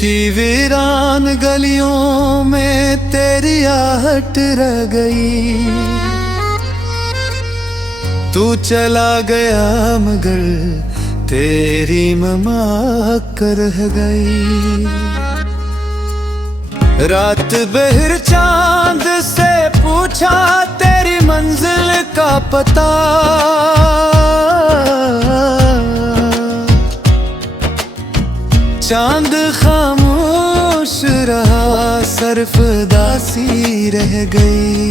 थी वीरान गलियों में तेरी आहट रह गई। तू चला गया मगर तेरी ममाक रह गई। रात बहर चांद से पूछा तेरी मंजिल का पता। चांद खामोश रहा, सरफदासी रह गई।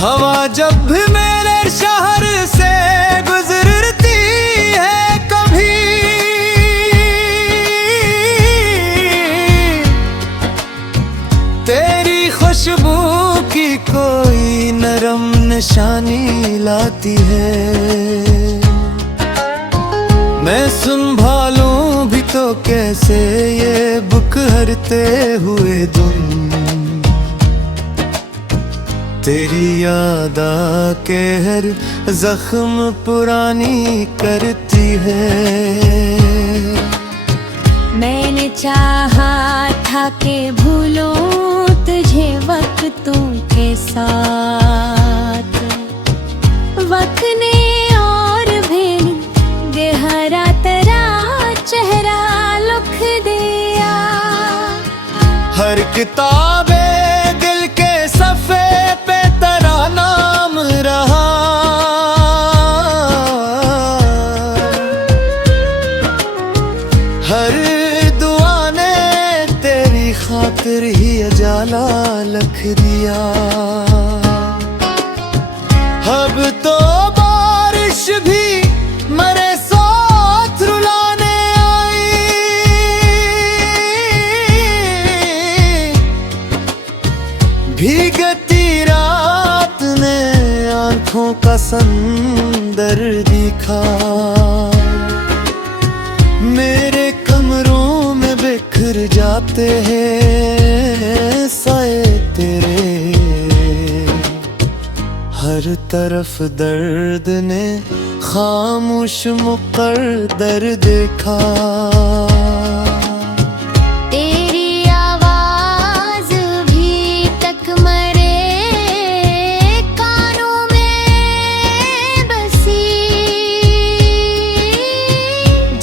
हवा जब भी मेरे शहर से गुजरती है कभी, तेरी खुशबू की कोई नरम निशानी लाती है। मैं संभालूं भी तो कैसे ये बुखरते हुए दुम। तेरी याद आके हर जख्म पुरानी करती है। मैंने चाहा था कि भूलूं तुझे वक्तों के साथ, वक्त ने और भी गहरा तेरा चेहरा लिख दिया। हर किताबे दिल के सफ़े पे तेरा नाम रहा। हर दुआ ने तेरी खातिर ही उजाला लिख दिया। अब तो बारिश भी मरे साथ रुलाने आई। भीगती रात ने आंखों का संदर दिखा। मेरे कमरों में बिखर जाते हैं साए तेरे। हर तरफ दर्द ने खामोश मुकद्दर देखा। तेरी आवाज भी तक मरे कानों में बसी।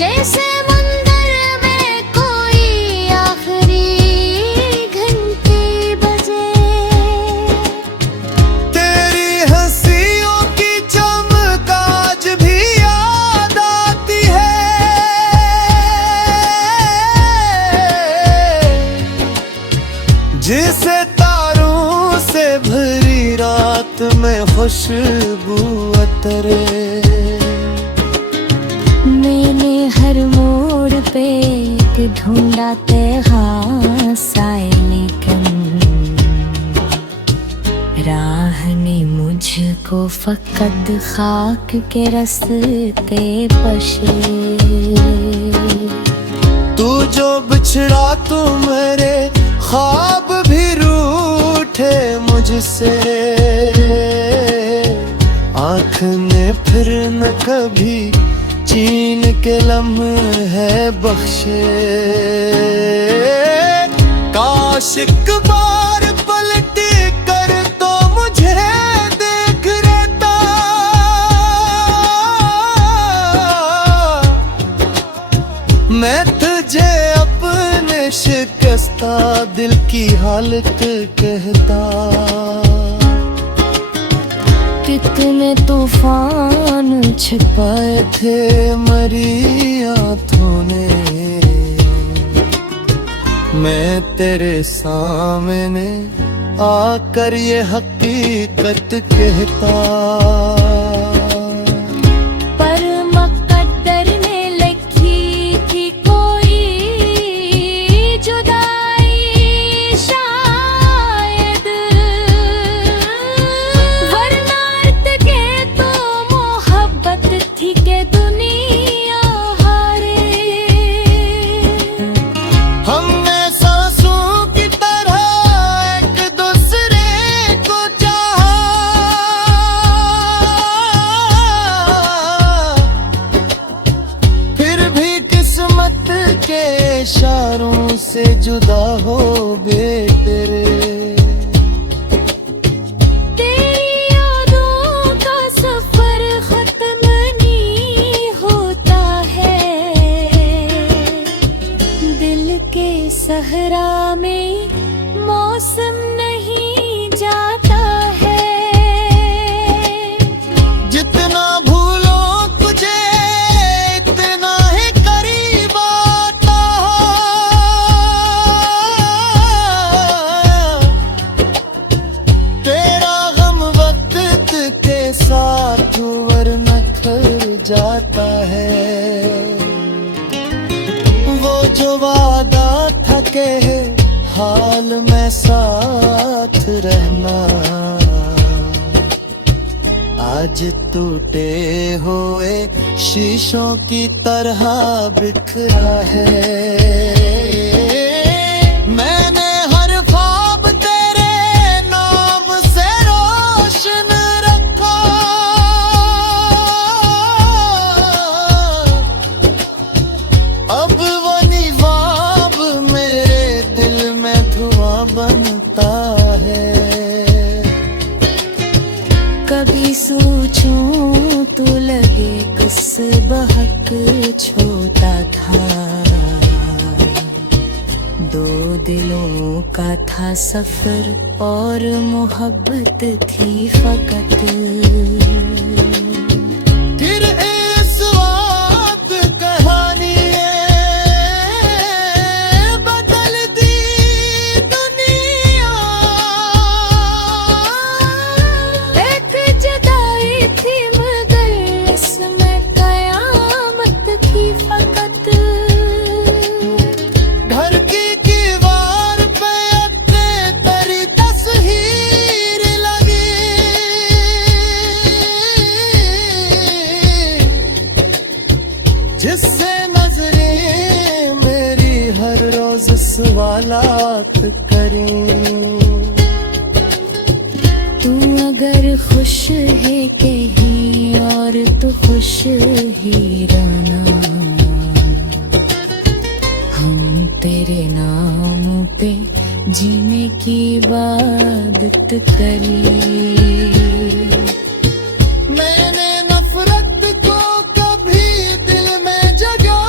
जैसे मंदिर में कोई आखिरी घंटी बजे। तेरी हंसियों की चमक आज भी याद आती है। जिसे तारों से भरी रात में खुशबू अतरे। मैंने हर मोड़ पे ढूंढा तेरा साए, लेकिन राह ने मुझको फकत खाक के रास्ते पशे। तू जो बिछड़ा तो मेरे ख्वाब भी रूठे मुझसे। आँख ने फिर न कभी चीन के लम्हे बख्शे। काश एक बार पलट कर तो मुझे देख लेता। मैं तुझे अपने शिकस्ता दिल की हालत कहता। कितने तूफान छिपाए थे मरी आँखों ने। मैं तेरे सामने आकर ये हकीकत कहता। पर मुकद्दर ने लिखी थी कोई जुदाई शायद। वरना के तो मोहब्बत थी के दुनिया हारे। हमने सांसों की तरह एक दूसरे को चाहा। के इशारों से जुदा हो बेतेरे। तेरी यादों का सफर खत्म नहीं होता है, दिल के सहरा में मौसम नहीं जाता है। जितना भूलो तुझे इतना ही करीब आता तेरा गम वक्त के साथ वरना खर जाता है। वो जो वादा था के हाल में साथ रहना, आज टूटे हुए शीशों की तरह बिखरा है। मैंने हर ख्वाब तेरे नाम से रोशन रखा, अब वो निवाब मेरे दिल में धुआं बनता है। कभी सोचूं तो लगे किस बहक छोटा था, दो दिलों का था सफर और मोहब्बत थी फकत। फिर इस वक्त कहानी बदल दी दुनिया। एक जुदाई थी मगर इसमें कयामत थी फकत। घर की दीवार पे अपने तेरी तस्वीर लगी, जिससे नजरें मेरी हर रोज सवालात करें। तू अगर खुश है कहीं और तो खुश ही रहना, हम तेरे नाम पे जीने की इबादत करी। मैंने नफरत को कभी दिल में जगा,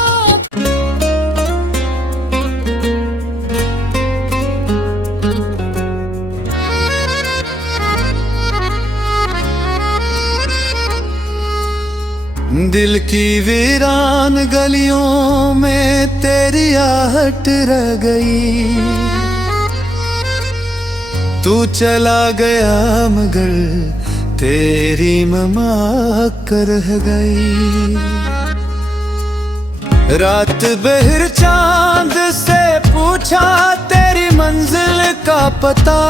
दिल की वीरान गलियों में तेरी आहट रह गई। तू चला गया मगर तेरी ममाक रह गई। रात बहर चांद से पूछा तेरी मंजिल का पता,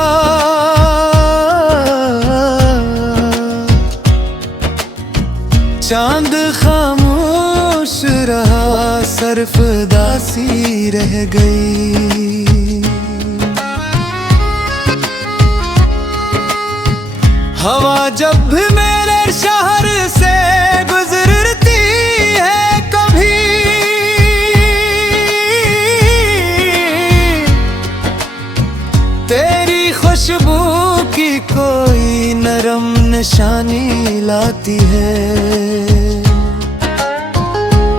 चांद खामोश रहा सरफदासी रह गई। हवा जब भी मेरे शहर से गुजरती है कभी, तेरी खुशबू की कोई नरम निशानी लाती है।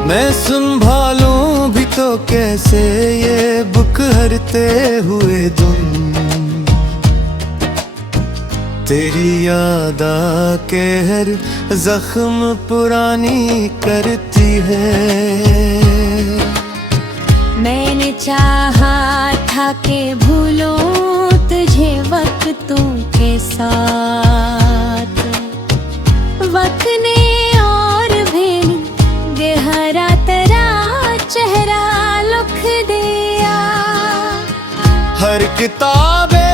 मैं संभालूं भी तो कैसे ये बुकहरते हुए दिन, तेरी याद आके हर जख्म पुरानी करती है। मैंने चाहा था कि भूलूं तुझे वक्तों के साथ, वक्त ने और भी गहरा तेरा चेहरा लिख दिया। हर किताबे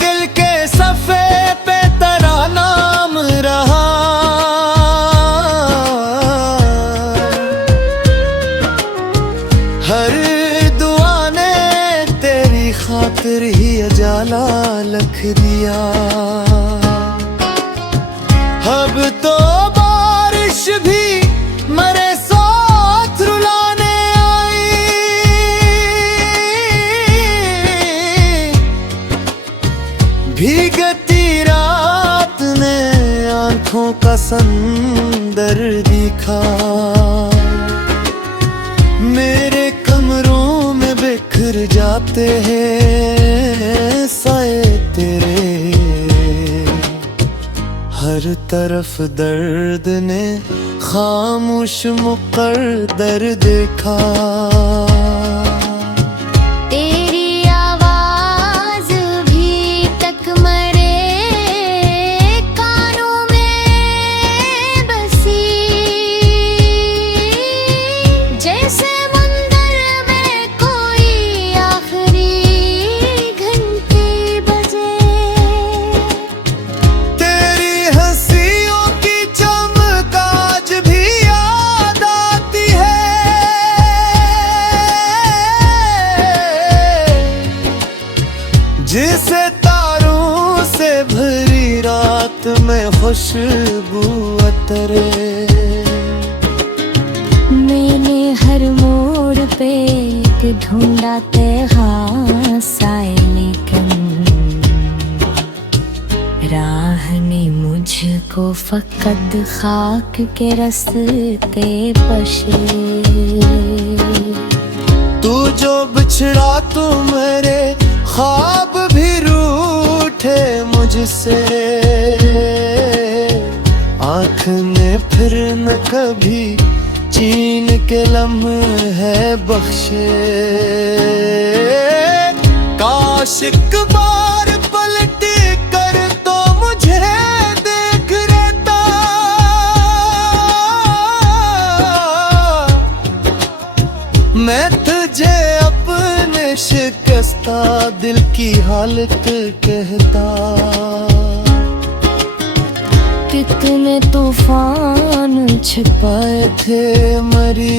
दिल के सफ़े पे तेरा नाम रहा, हर दुआ ने तेरी खातिर ही उजाला लिख दिया। अब तो बारिश भी मरे साथ रुलाने आई, का संदर दिखा। मेरे कमरों में बिखर जाते हैं साए तेरे, हर तरफ दर्द ने खामोश मुकद्दर देखा। तेरी आवाज भी तक मरे कानों में बसी, जैसे मंदिर में कोई आखिरी घंटी बजे। तेरी हंसियों की चमक आज भी याद आती है, जिसे तारों से भरी रात में खुशबू अतरे। मैंने हर मोड़ पे ढूंढा साए, लेकिन राह ने मुझको फकत खाक के रास्ते पशे। तू जो बिछड़ा तो मेरे ख्वाब भी रूठे मुझसे, आँख ने फिर न कभी चीन के लम्हे बख्शे। काश एक बार पलट कर तो मुझे देख लेता, मैं तुझे अपने शिकस्ता दिल की हालत कहता। कितने तूफान छिपाए थे मरी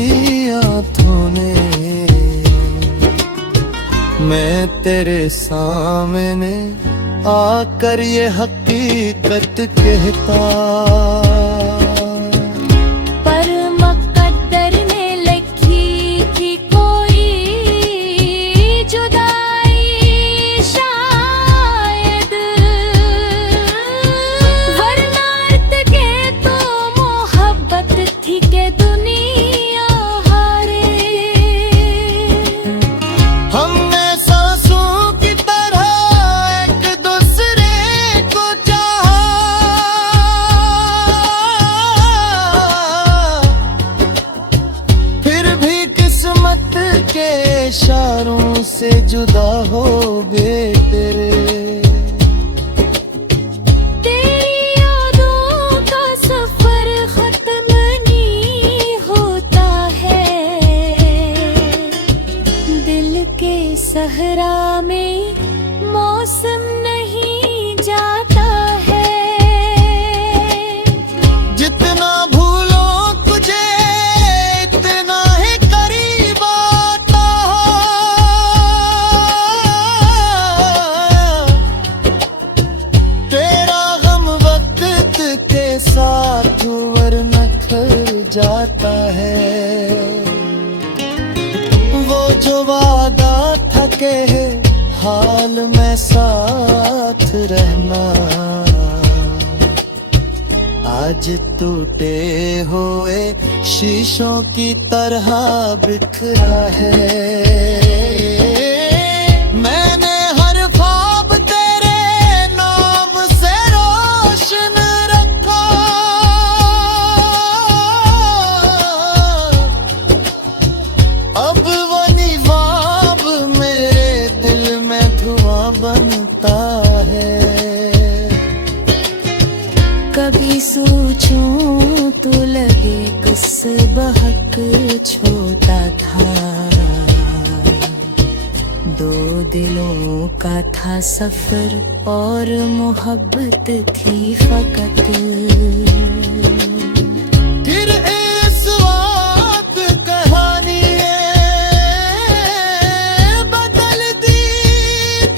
आंखों ने, मैं तेरे सामने आकर ये हकीकत कहता। पर मुकद्दर ने लिखी थी कोई जुदाई शायद, वरना अर्थ के तो मोहब्बत थी के दुनिया हारे। हमने सांसों की तरह एक दूसरे को चाहा, फिर भी किस्मत के इशारों से जुदा हो गए तेरे। तेरी यादों का सफर खत्म नहीं होता है, दिल के सहरा में मौसम नहीं जाता है। जितना भूलो तुझे इतना ही करीब आता है। तेरा गम वक्त के साथ वरना खर जाता है। वो जो वादा था के हाल में साथ रहना, आज टूटे हुए शीशों की तरह बिखरा है। मैंने हर ख्वाब तेरे नाम से रोशन रखा, अब वो निवाब मेरे दिल में धुआं बनता है। कभी सोचूं तो लगे कुछ बहक छोटा था, दो दिलों का था सफर और मोहब्बत थी फकत। फिर इस वक्त कहानी बदल दी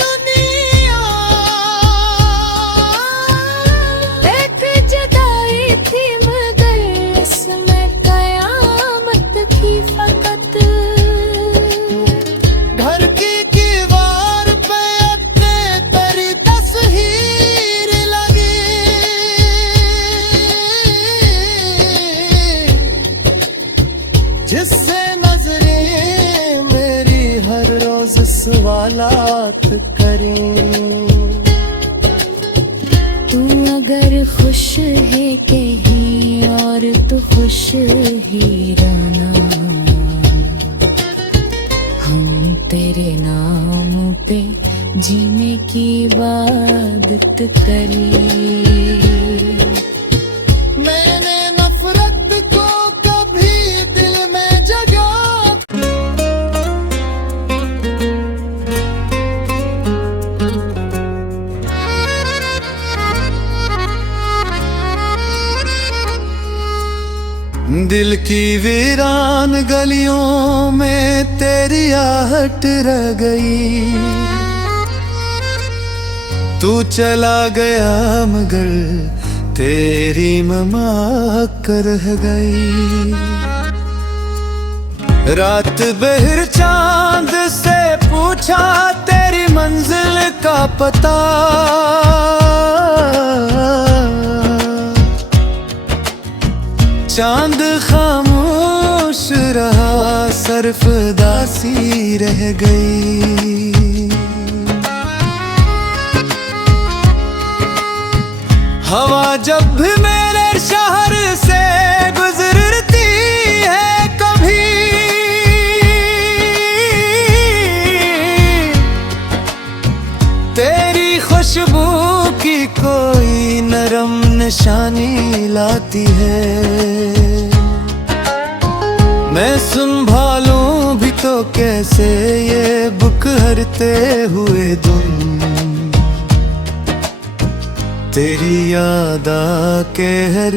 दुनिया, एक जुदाई थी मगर इसमें कयामत थी फकत। घर की दीवार पे अपने तेरी तस्वीर लगी, सवालात करें। तू अगर खुश है कहीं और तो खुश ही रहना, हम तेरे नाम पे जीने की इबादत करें। मैंने नफरत को कभी दिल में जगा, दिल की वीरान गलियों में तेरी आहट रह गई। तू चला गया मगर तेरी ममाक रह गई। रात बहर चांद से पूछा तेरी मंजिल का पता, चांद खामोश रहा, सरफदासी रह गई। हवा जब भी मेरे शहर से गुजरती है कभी, तेरी खुशबू की कोई नरम निशानी लाती है। मैं संभालूं भी तो कैसे ये बुखरते हुए धुन, तेरी याद आके हर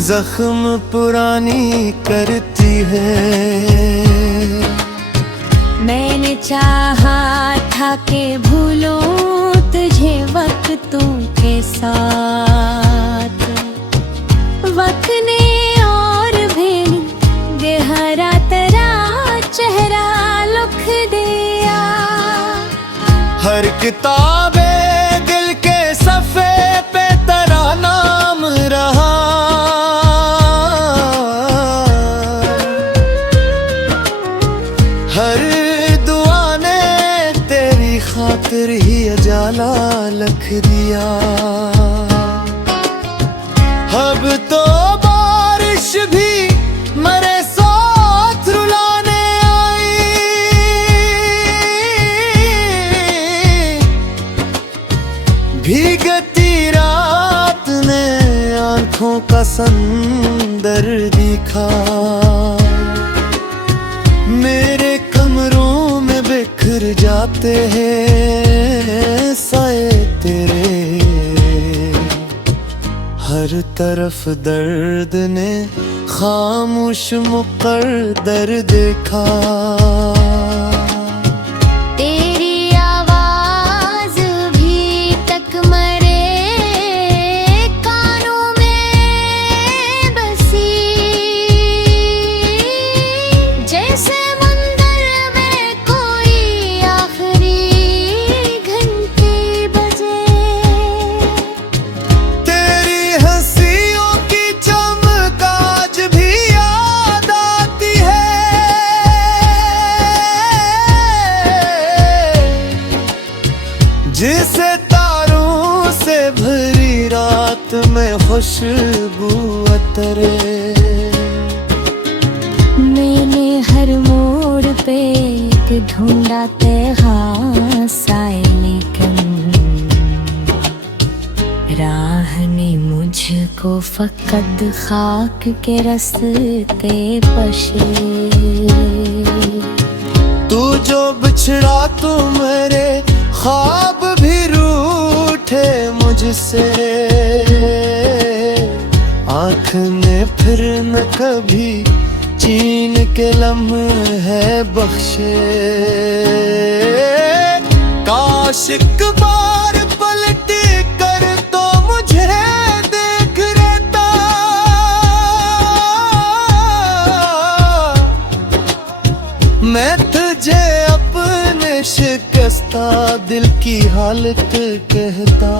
जख्म पुरानी करती है। मैंने चाहा था कि भूलूं तुझे वक्तों के साथ, वक्त ने और भी गहरा तेरा चेहरा लिख दिया। हर किताबे दिल के सफ़े पे तेरा नाम रहा, हर दुआ ने तेरी खातिर ही उजाला लिख दिया। अब तो बारिश भी मेरे साथ रुलाने आई, भीगती रात ने आंखों का संदर दिखा। मेरे कमरों में बिखर जाते हैं साए तेरे, हर तरफ दर्द ने खामोश मुकद्दर देखा। तेरी आवाज भी तक मरे कानों में बसी, जैसे मंदिर में कोई आखिरी घंटी बजे। तेरी हंसियों की चमक आज भी याद आती है, जिसे तारों से भरी रात में खुशबू अतरे। मैंने हर मोड़ पे एक ढूंढा तेरा साए, लेकिन राह ने मुझको फकत खाक के रास्ते पशे। तू जो बिछड़ा तो मेरे ख्वाब भी रूठे मुझसे, आँख ने फिर न कभी चीन के लम्हे बख्शे। काश एक बार पलट कर तो मुझे देख लेता, मैं तुझे अपने शिकस्ता दिल की हालत कहता।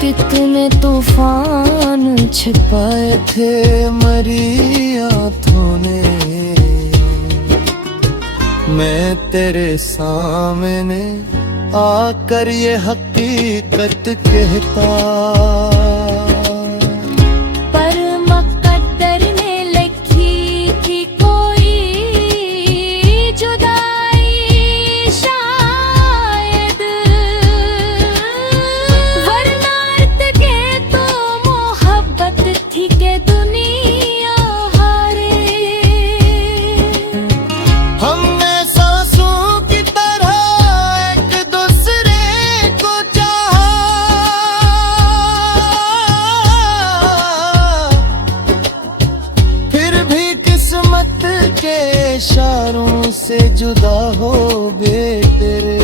कितने तूफान छिपाए थे मरी आंखों ने, मैं तेरे सामने आकर ये हकीकत कहता, पर मुकद्दर ने लिखी थी कोई जुदाई शायद, वरना अर्थ के तो मोहब्बत थी के दुनिया हारे। हमने सांसों की तरह एक दूसरे को चाहा, फिर भी किस्मत के इशारों से जुदा हो गए तेरे।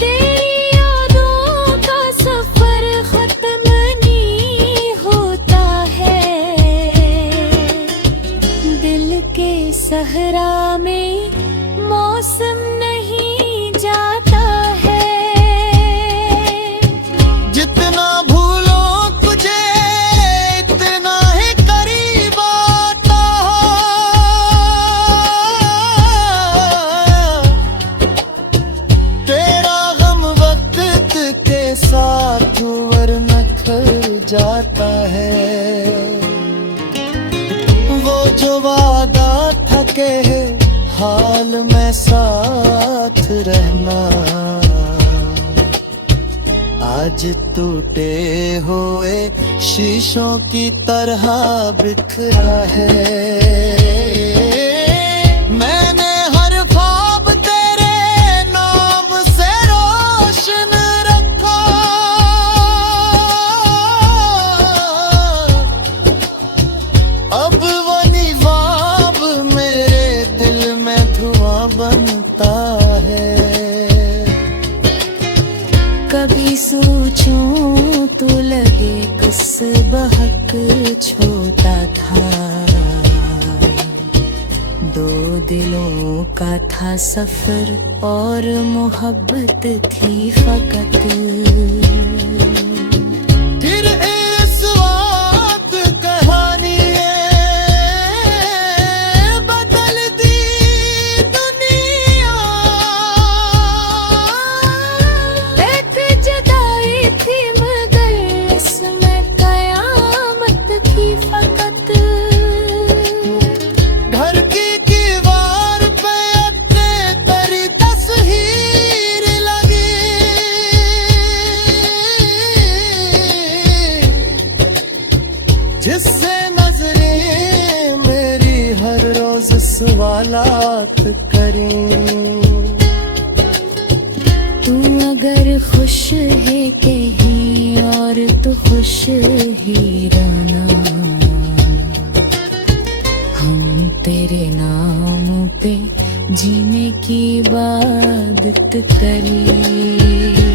तेरी यादों का सफर खत्म नहीं होता है, दिल के सहरा में मौसम नहीं जाता है। जितना भूलो तुझे इतना ही करीब आता है, तेरा गम वक्त के साथ वरना खल जाता है। वो जो वादा था के हाल में साथ रहना, आज टूटे हुए शीशों की तरह बिखरा है। मैंने हर ख्वाब तेरे नाम से रोशन रखा, अब वो निवाब मेरे दिल में धुआं बनता है। कभी सोचूं तो लगे किस बहक छोटा था, दो दिलों का था सफर और मोहब्बत थी फकत। फिर इस वक्त कहानी बदल दी दुनिया, एक जुदाई थी मगर इसमें कयामत थी फकत। घर की दीवार पे अपने तेरी तस्वीर लगी, जिससे नजरें मेरी हर रोज सवालात करें। तू अगर खुश है कहीं और तो खुश ही रहना, हम तेरे नाम पे जीने की इबादत करें।